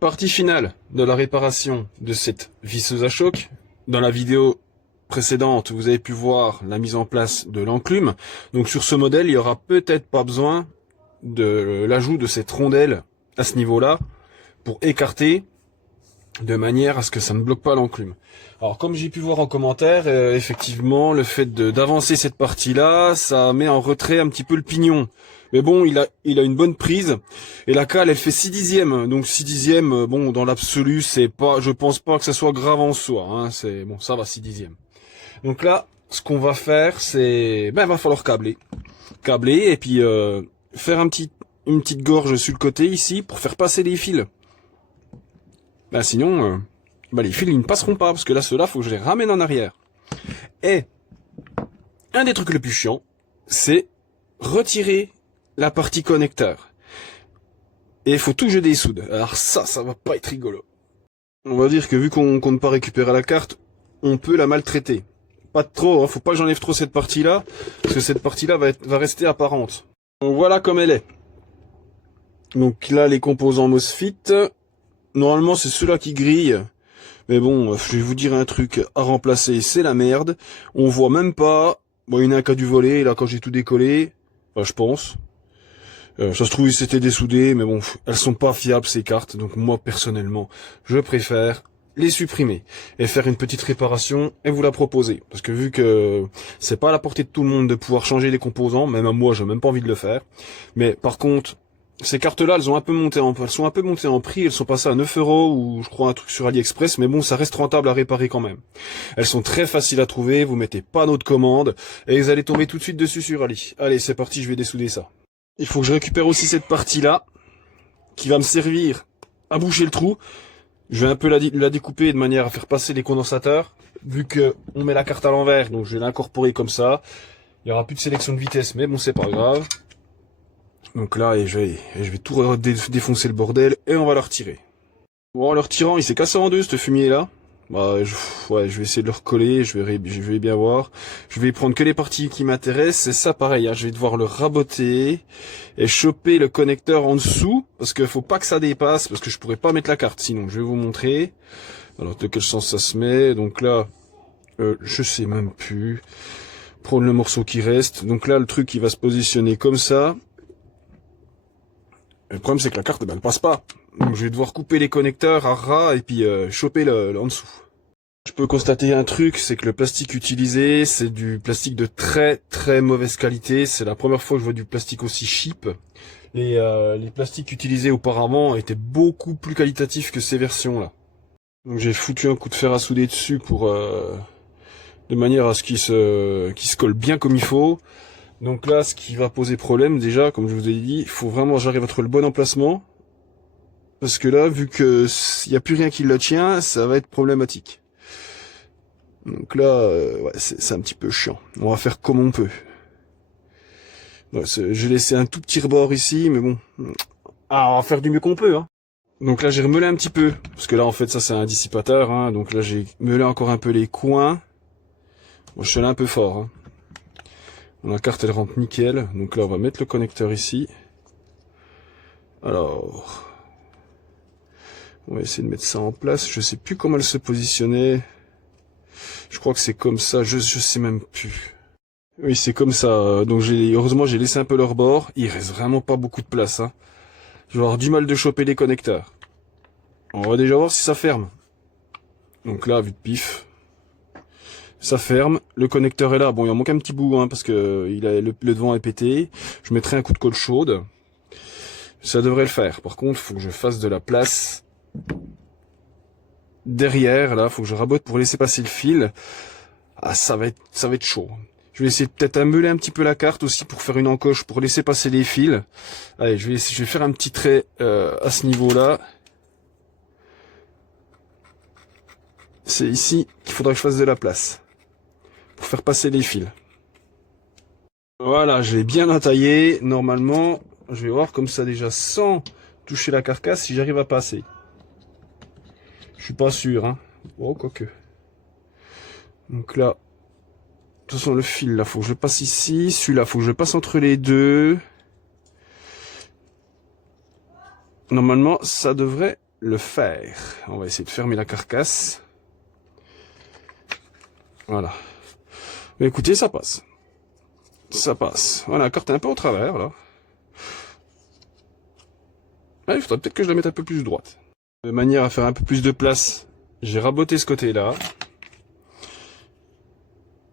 Partie finale de la réparation de cette visseuse à choc. Dans la vidéo précédente, vous avez pu voir la mise en place de l'enclume. Donc sur ce modèle, il n'y aura peut-être pas besoin de l'ajout de cette rondelle à ce niveau-là pour écarter de manière à ce que ça ne bloque pas l'enclume. Alors comme j'ai pu voir en commentaire, effectivement, le fait d'avancer cette partie-là, ça met en retrait un petit peu le pignon. Mais bon, il a une bonne prise. Et la cale, elle fait 6/10. Donc 6/10, bon, dans l'absolu, c'est pas, je pense pas que ça soit grave en soi. Hein, c'est bon, ça va 6/10. Donc là, ce qu'on va faire, c'est, il va falloir câbler et puis faire une petite gorge sur le côté ici pour faire passer les fils. Sinon, les fils ils ne passeront pas parce que là, ceux-là, faut que je les ramène en arrière. Et un des trucs les plus chiants, c'est retirer la partie connecteur. Et il faut tout que je dessoude. Alors ça va pas être rigolo. On va dire que vu qu'on ne peut pas récupérer la carte, on peut la maltraiter. Pas trop, hein, faut pas que j'enlève trop cette partie-là, parce que cette partie-là va rester apparente. Donc voilà comme elle est. Donc là, les composants MOSFET, normalement c'est ceux-là qui grillent. Mais bon, je vais vous dire un truc à remplacer, c'est la merde. On voit même pas. Bon, il y en a un qui a dû voler, là, quand j'ai tout décollé. Enfin, je pense. Ça se trouve, c'était dessoudé, mais bon, elles sont pas fiables, ces cartes. Donc moi, personnellement, je préfère les supprimer et faire une petite réparation et vous la proposer. Parce que vu que c'est pas à la portée de tout le monde de pouvoir changer les composants, même à moi, j'ai même pas envie de le faire. Mais par contre, ces cartes-là, elles sont un peu montées en prix, elles sont passées à 9 € ou je crois un truc sur AliExpress, mais bon, ça reste rentable à réparer quand même. Elles sont très faciles à trouver, vous mettez pas d'autres commandes et vous allez tomber tout de suite dessus sur Ali. Allez, c'est parti, je vais dessouder ça. Il faut que je récupère aussi cette partie-là qui va me servir à boucher le trou. Je vais un peu la découper de manière à faire passer les condensateurs, vu que on met la carte à l'envers, donc je vais l'incorporer comme ça. Il y aura plus de sélection de vitesse, mais bon, c'est pas grave. Donc là, je vais tout défoncer le bordel et on va le retirer. Bon, en le retirant, il s'est cassé en deux, ce fumier-là. Je vais essayer de le recoller, je vais bien voir. Je vais prendre que les parties qui m'intéressent. C'est ça, pareil, hein, je vais devoir le raboter et choper le connecteur en dessous, parce qu'il faut pas que ça dépasse, parce que je pourrais pas mettre la carte, sinon je vais vous montrer. Alors, de quel sens ça se met. Donc là, je sais même plus. Prendre le morceau qui reste. Donc là, le truc, il va se positionner comme ça. Le problème, c'est que la carte, elle passe pas. Donc je vais devoir couper les connecteurs à ras et puis choper le en dessous. Je peux constater un truc, c'est que le plastique utilisé, c'est du plastique de très très mauvaise qualité. C'est la première fois que je vois du plastique aussi cheap. Et les plastiques utilisés auparavant étaient beaucoup plus qualitatifs que ces versions-là. Donc j'ai foutu un coup de fer à souder dessus pour de manière à ce qu'il se colle bien comme il faut. Donc là, ce qui va poser problème déjà, comme je vous ai dit, il faut vraiment que j'arrive à trouver le bon emplacement. Parce que là, vu que il n'y a plus rien qui le tient, ça va être problématique. Donc là, ouais, c'est un petit peu chiant. On va faire comme on peut. Ouais, j'ai laissé un tout petit rebord ici, mais bon. On va faire du mieux qu'on peut. Hein. Donc là, j'ai remeulé un petit peu. Parce que là, en fait, ça, c'est un dissipateur. Hein, donc là, j'ai meulé encore un peu les coins. Bon, je suis allé un peu fort. Hein. La carte, elle rentre nickel. Donc là, on va mettre le connecteur ici. Alors... on va essayer de mettre ça en place. Je sais plus comment elle se positionnait. Je crois que c'est comme ça. Je sais même plus. Oui, c'est comme ça. Donc heureusement, j'ai laissé un peu leur bord. Il reste vraiment pas beaucoup de place. Hein. Je vais avoir du mal de choper les connecteurs. On va déjà voir si ça ferme. Donc là, vu de pif, ça ferme. Le connecteur est là. Bon, il en manque un petit bout, hein, parce que le devant est pété. Je mettrai un coup de colle chaude. Ça devrait le faire. Par contre, il faut que je fasse de la place. Derrière, là, faut que je rabote pour laisser passer le fil. Ah, ça va être chaud. Je vais essayer peut-être ameuler un petit peu la carte aussi pour faire une encoche pour laisser passer les fils. Allez, je vais faire un petit trait à ce niveau-là. C'est ici qu'il faudra que je fasse de la place pour faire passer les fils. Voilà, je l'ai bien entaillé. Normalement, je vais voir comme ça déjà sans toucher la carcasse si j'arrive à passer. Je suis pas sûr, hein. Oh, quoique. Donc là, de toute façon, le fil, là, faut que je passe ici. Celui-là, faut que je passe entre les deux. Normalement, ça devrait le faire. On va essayer de fermer la carcasse. Voilà. Mais écoutez, ça passe. Ça passe. Voilà, la carte est un peu au travers, là. Ah, il faudrait peut-être que je la mette un peu plus droite. De manière à faire un peu plus de place, j'ai raboté ce côté-là.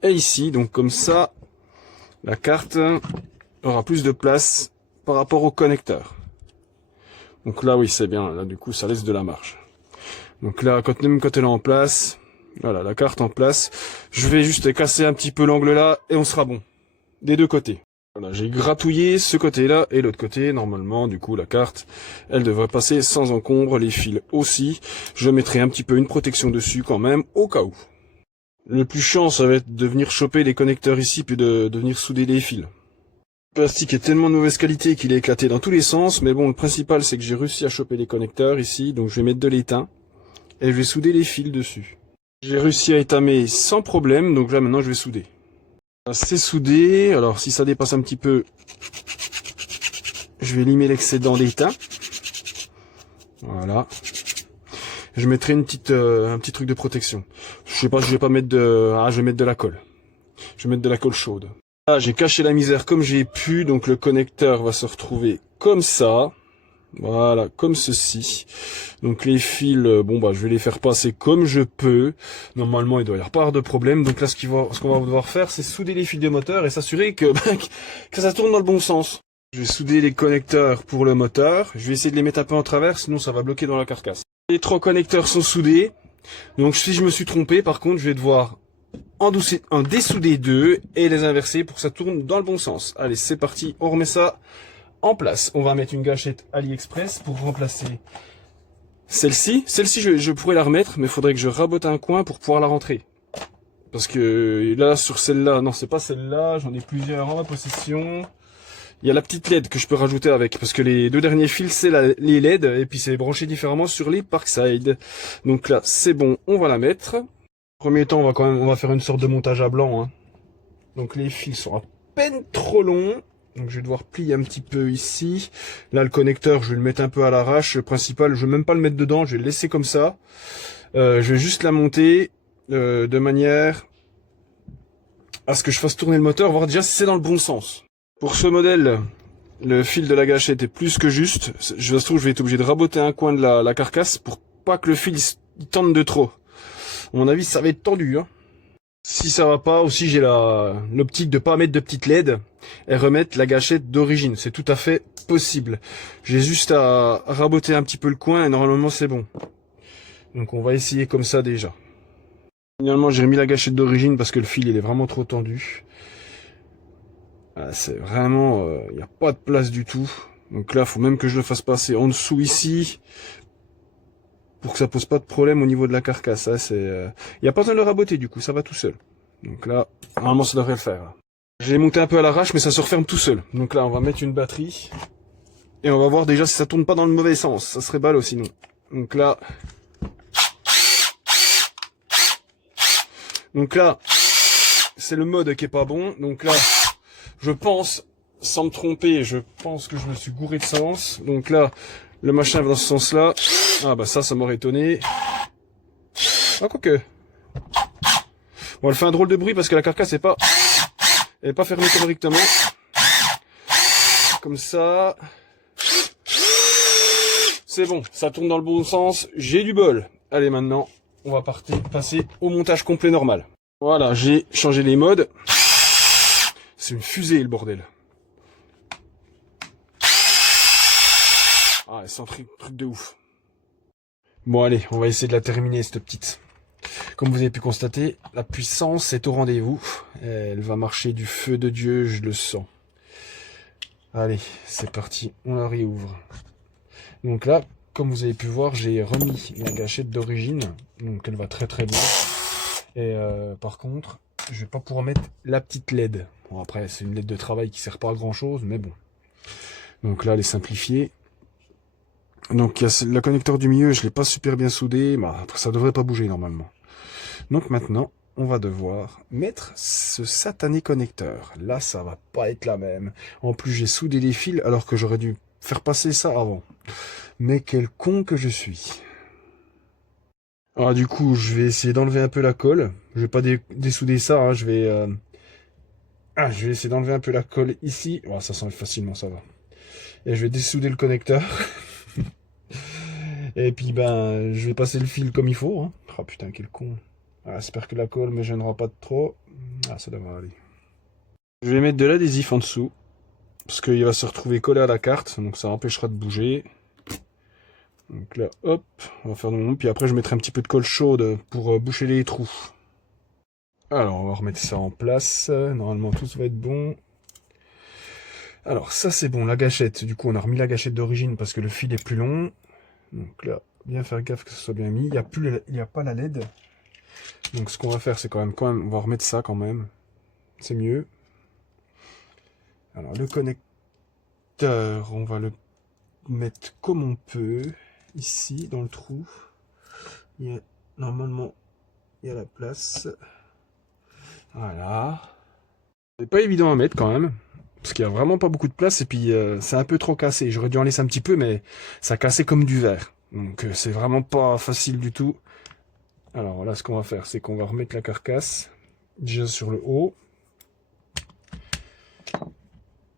Et ici, donc comme ça, la carte aura plus de place par rapport au connecteur. Donc là, oui, c'est bien. Là, du coup, ça laisse de la marge. Donc là, même quand elle est en place, voilà, la carte en place, je vais juste casser un petit peu l'angle là et on sera bon. Des deux côtés. Voilà, j'ai gratouillé ce côté-là et l'autre côté. Normalement, du coup, la carte, elle devrait passer sans encombre. Les fils aussi. Je mettrai un petit peu une protection dessus quand même, au cas où. Le plus chiant, ça va être de venir choper les connecteurs ici, puis de venir souder les fils. Le plastique est tellement de mauvaise qualité qu'il est éclaté dans tous les sens. Mais bon, le principal, c'est que j'ai réussi à choper les connecteurs ici. Donc, je vais mettre de l'étain. Et je vais souder les fils dessus. J'ai réussi à étamer sans problème. Donc là, maintenant, je vais souder. C'est soudé, alors si ça dépasse un petit peu, je vais limer l'excédent d'étain. Voilà. Je mettrai un petit truc de protection. Je sais pas, je vais pas mettre je vais mettre de la colle. Je vais mettre de la colle chaude. Là, j'ai caché la misère comme j'ai pu, donc le connecteur va se retrouver comme ça. Voilà, comme ceci. Donc les fils, bon bah je vais les faire passer comme je peux. Normalement il doit y avoir pas de problème. Donc là ce qu'on va devoir faire, c'est souder les fils de moteur et s'assurer que ça tourne dans le bon sens. Je vais souder les connecteurs pour le moteur. Je vais essayer de les mettre un peu en travers, sinon ça va bloquer dans la carcasse. Les trois connecteurs sont soudés. Donc si je me suis trompé, par contre, je vais devoir en dessouder deux et les inverser pour que ça tourne dans le bon sens. Allez, c'est parti, on remet ça en place. On va mettre une gâchette AliExpress pour remplacer celle-ci. Celle-ci, je pourrais la remettre, mais il faudrait que je rabote un coin pour pouvoir la rentrer. Parce que là, sur celle-là, non, c'est pas celle-là, j'en ai plusieurs en ma possession. Il y a la petite LED que je peux rajouter avec, parce que les deux derniers fils, c'est les LED, et puis c'est branché différemment sur les Parkside. Donc là, c'est bon, on va la mettre. Premier temps, on va faire une sorte de montage à blanc, hein. Donc les fils sont à peine trop longs. Donc je vais devoir plier un petit peu ici. Là le connecteur je vais le mettre un peu à l'arrache. Le principal je vais même pas le mettre dedans, je vais le laisser comme ça. Je vais juste la monter de manière à ce que je fasse tourner le moteur, voir déjà si c'est dans le bon sens. Pour ce modèle, le fil de la gâchette est plus que juste. Je vais être obligé de raboter un coin de la carcasse pour pas que le fil il tende de trop. À mon avis ça va être tendu, hein. Si ça va pas, aussi j'ai l'optique de pas mettre de petites LED et remettre la gâchette d'origine. C'est tout à fait possible. J'ai juste à raboter un petit peu le coin et normalement c'est bon. Donc on va essayer comme ça déjà. Finalement j'ai remis la gâchette d'origine parce que le fil il est vraiment trop tendu. C'est vraiment, il n'y a pas de place du tout. Donc là il faut même que je le fasse passer en dessous ici. Pour que ça pose pas de problème au niveau de la carcasse. Il n'y a pas besoin de le raboter du coup, ça va tout seul. Donc là, normalement ça devrait le faire. J'ai monté un peu à l'arrache, mais ça se referme tout seul. Donc là, on va mettre une batterie. Et on va voir déjà si ça tourne pas dans le mauvais sens. Ça serait ballot sinon. Donc là... c'est le mode qui est pas bon. Donc là, je pense, sans me tromper, je pense que je me suis gouré de sens. Donc là, le machin va dans ce sens-là. Ah bah ça m'aurait étonné. Ah quoique. Bon, elle fait un drôle de bruit parce que la carcasse elle est pas fermée correctement. Comme ça. C'est bon, ça tourne dans le bon sens. J'ai du bol. Allez maintenant, on va passer au montage complet normal. Voilà, j'ai changé les modes. C'est une fusée le bordel. Ah, elle sent truc de ouf. Bon allez, on va essayer de la terminer cette petite. Comme vous avez pu constater, la puissance est au rendez-vous. Elle va marcher du feu de Dieu, je le sens. Allez, c'est parti, on la réouvre. Donc là, comme vous avez pu voir, j'ai remis la gâchette d'origine. Donc elle va très très bien. Et par contre, je vais pas pouvoir mettre la petite LED. Bon après, c'est une LED de travail qui sert pas à grand chose, mais bon. Donc là, elle est simplifiée. Donc il y a le connecteur du milieu, je l'ai pas super bien soudé, mais ça devrait pas bouger normalement. Donc maintenant, on va devoir mettre ce satané connecteur. Là, ça va pas être la même. En plus, j'ai soudé les fils alors que j'aurais dû faire passer ça avant. Mais quel con que je suis. Alors du coup, je vais essayer d'enlever un peu la colle. Je vais pas dessouder ça, hein. Je vais essayer d'enlever un peu la colle ici. Oh, ça s'enlève facilement, ça va. Et je vais dessouder le connecteur. Et puis ben, je vais passer le fil comme il faut, hein. Oh putain, quel con. Ah, j'espère que la colle me gênera pas trop. Ah, ça devrait aller. Je vais mettre de l'adhésif en dessous. Parce qu'il va se retrouver collé à la carte. Donc ça empêchera de bouger. Donc là, hop, on va faire de mon. Puis après, je mettrai un petit peu de colle chaude pour boucher les trous. Alors, on va remettre ça en place. Normalement, tout va être bon. Alors, ça c'est bon, la gâchette. Du coup, on a remis la gâchette d'origine parce que le fil est plus long. Donc là, bien faire gaffe que ce soit bien mis. Il n'y a pas la LED. Donc, ce qu'on va faire, c'est quand même, on va remettre ça quand même. C'est mieux. Alors, le connecteur, on va le mettre comme on peut. Ici, dans le trou. Normalement, il y a la place. Voilà. C'est pas évident à mettre quand même. Parce qu'il n'y a vraiment pas beaucoup de place. Et puis, c'est un peu trop cassé. J'aurais dû en laisser un petit peu, mais ça cassait comme du verre. Donc, c'est vraiment pas facile du tout. Alors là, ce qu'on va faire, c'est qu'on va remettre la carcasse. Déjà sur le haut.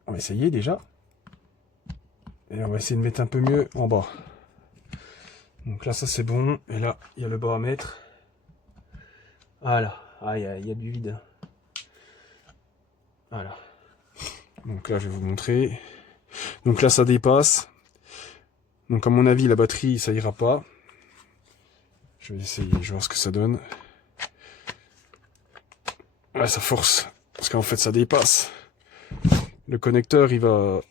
On va essayer déjà. Et on va essayer de mettre un peu mieux en bas. Donc là, ça c'est bon. Et là, il y a le bas à mettre. Voilà. Ah, il y a du vide. Voilà. Donc là, je vais vous montrer. Donc là, ça dépasse. Donc à mon avis, la batterie, ça ira pas. Je vais essayer, je vais voir ce que ça donne. Ouais, ça force. Parce qu'en fait, ça dépasse. Le connecteur, il va...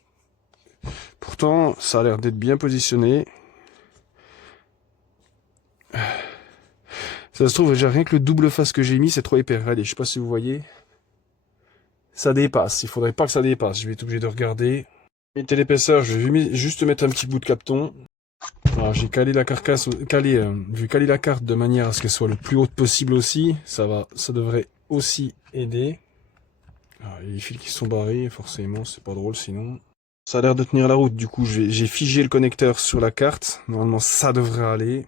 Pourtant, ça a l'air d'être bien positionné. Ça se trouve, déjà rien que le double face que j'ai mis, c'est trop épais. Regardez, je sais pas si vous voyez. Ça dépasse. Il faudrait pas que ça dépasse. Je vais être obligé de regarder. Mettez l'épaisseur, je vais juste mettre un petit bout de capton. Alors j'ai calé la carcasse, je vais caler la carte de manière à ce qu'elle soit le plus haute possible aussi. Ça devrait aussi aider. Alors, il y a les fils qui sont barrés, forcément, c'est pas drôle sinon. Ça a l'air de tenir la route, du coup j'ai figé le connecteur sur la carte. Normalement ça devrait aller.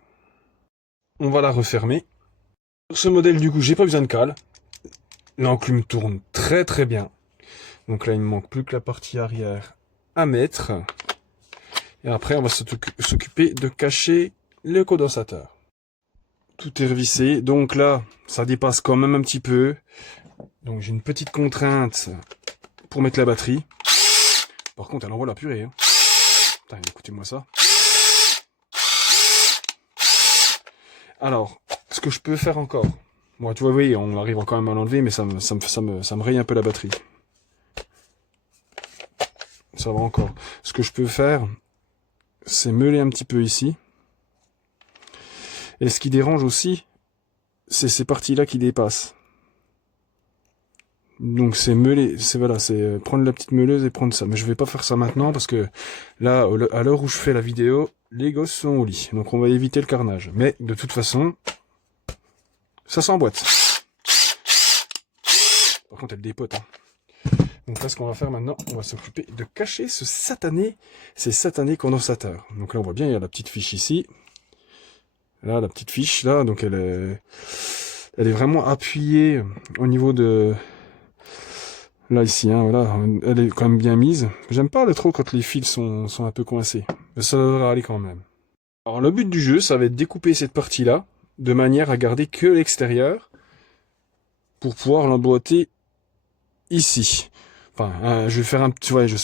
On va la refermer. Sur ce modèle du coup j'ai pas besoin de cale. L'enclume tourne très très bien. Donc là il me manque plus que la partie arrière à mettre. Et après on va s'occuper de cacher le condensateur. Tout est revissé. Donc là ça dépasse quand même un petit peu. Donc j'ai une petite contrainte pour mettre la batterie. Par contre elle envoie la purée. Hein. Putain, écoutez-moi ça. Alors, ce que je peux faire encore. Bon, tu vois, oui, on arrive quand même à l'enlever, mais ça me raye un peu la batterie. Ça va encore. Ce que je peux faire, c'est meuler un petit peu ici. Et ce qui dérange aussi, c'est ces parties-là qui dépassent. Donc c'est meuler, c'est prendre la petite meuleuse et prendre ça. Mais je vais pas faire ça maintenant parce que là, à l'heure où je fais la vidéo, les gosses sont au lit. Donc on va éviter le carnage. Mais de toute façon, ça s'emboîte. Par contre, elle dépote. Hein. Donc là, ce qu'on va faire maintenant, on va s'occuper de cacher ces satanés condensateurs. Donc là, on voit bien, il y a la petite fiche ici. Là, la petite fiche, là, donc elle est vraiment appuyée au niveau de... Là, ici, hein, voilà, elle est quand même bien mise. J'aime pas trop quand les fils sont un peu coincés. Mais ça devrait aller quand même. Alors, le but du jeu, ça va être de découper cette partie-là, de manière à garder que l'extérieur, pour pouvoir l'emboîter ici. Enfin, je vais faire un petit... Ouais, je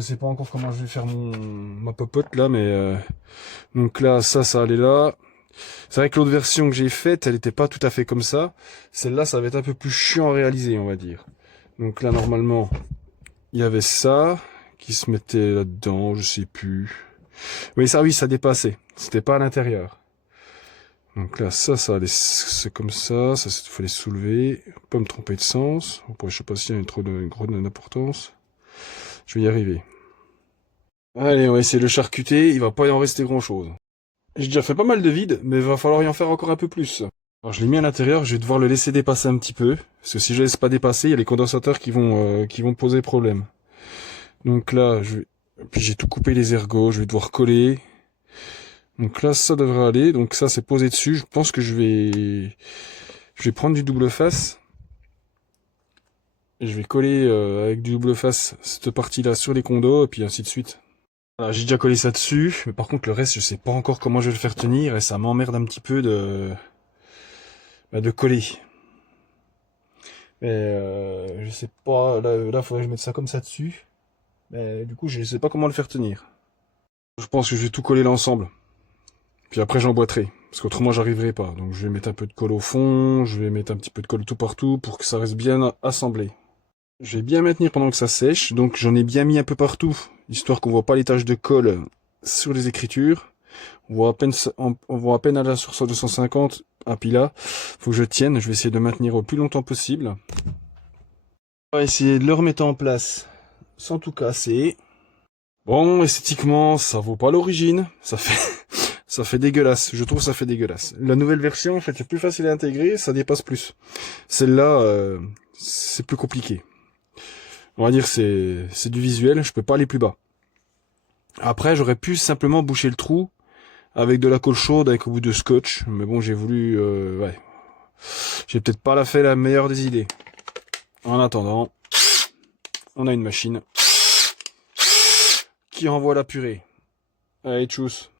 sais pas encore comment je vais faire ma popote, là, mais... Donc là, ça allait là. C'est vrai que l'autre version que j'ai faite, elle était pas tout à fait comme ça. Celle-là, ça va être un peu plus chiant à réaliser, on va dire. Donc là, normalement, il y avait ça qui se mettait là-dedans, je sais plus. Oui, ça dépassait. C'était pas à l'intérieur. Donc là, ça allait, c'est comme ça. Ça, il fallait soulever. Pas me tromper de sens. Après, je sais pas s'il y a une grande importance. Je vais y arriver. Allez, on va essayer de le charcuter. Il va pas y en rester grand-chose. J'ai déjà fait pas mal de vide, mais il va falloir y en faire encore un peu plus. Alors je l'ai mis à l'intérieur, je vais devoir le laisser dépasser un petit peu, parce que si je laisse pas dépasser, il y a les condensateurs qui vont poser problème. Donc là, je vais Et puis j'ai tout coupé les ergots, je vais devoir coller. Donc là, ça devrait aller. Donc ça, c'est posé dessus. Je pense que je vais prendre du double face. Et je vais coller avec du double face cette partie-là sur les condos, et puis ainsi de suite. Voilà, j'ai déjà collé ça dessus. Mais par contre, le reste, je sais pas encore comment je vais le faire tenir, et ça m'emmerde un petit peu de coller. Mais je sais pas, là, faudrait que je mette ça comme ça dessus. Mais du coup, je sais pas comment le faire tenir. Je pense que je vais tout coller l'ensemble. Puis après, j'emboîterai. Parce qu'autrement, j'arriverai pas. Donc, je vais mettre un peu de colle au fond. Je vais mettre un petit peu de colle tout partout pour que ça reste bien assemblé. Je vais bien maintenir pendant que ça sèche. Donc, j'en ai bien mis un peu partout. Histoire qu'on voit pas les taches de colle sur les écritures. On voit à peine à la sur 250. Ah, puis là, faut que je tienne. Je vais essayer de maintenir au plus longtemps possible. On va essayer de le remettre en place sans tout casser. Bon, esthétiquement, ça vaut pas l'origine. Ça fait dégueulasse. Je trouve que ça fait dégueulasse. La nouvelle version, en fait, c'est plus facile à intégrer, ça dépasse plus. Celle-là, c'est plus compliqué. On va dire c'est du visuel, je peux pas aller plus bas. Après, j'aurais pu simplement boucher le trou avec de la colle chaude, avec au bout de scotch. Mais bon, j'ai voulu, ouais. J'ai peut-être pas fait la meilleure des idées. En attendant, on a une machine qui envoie la purée. Allez, tchuss.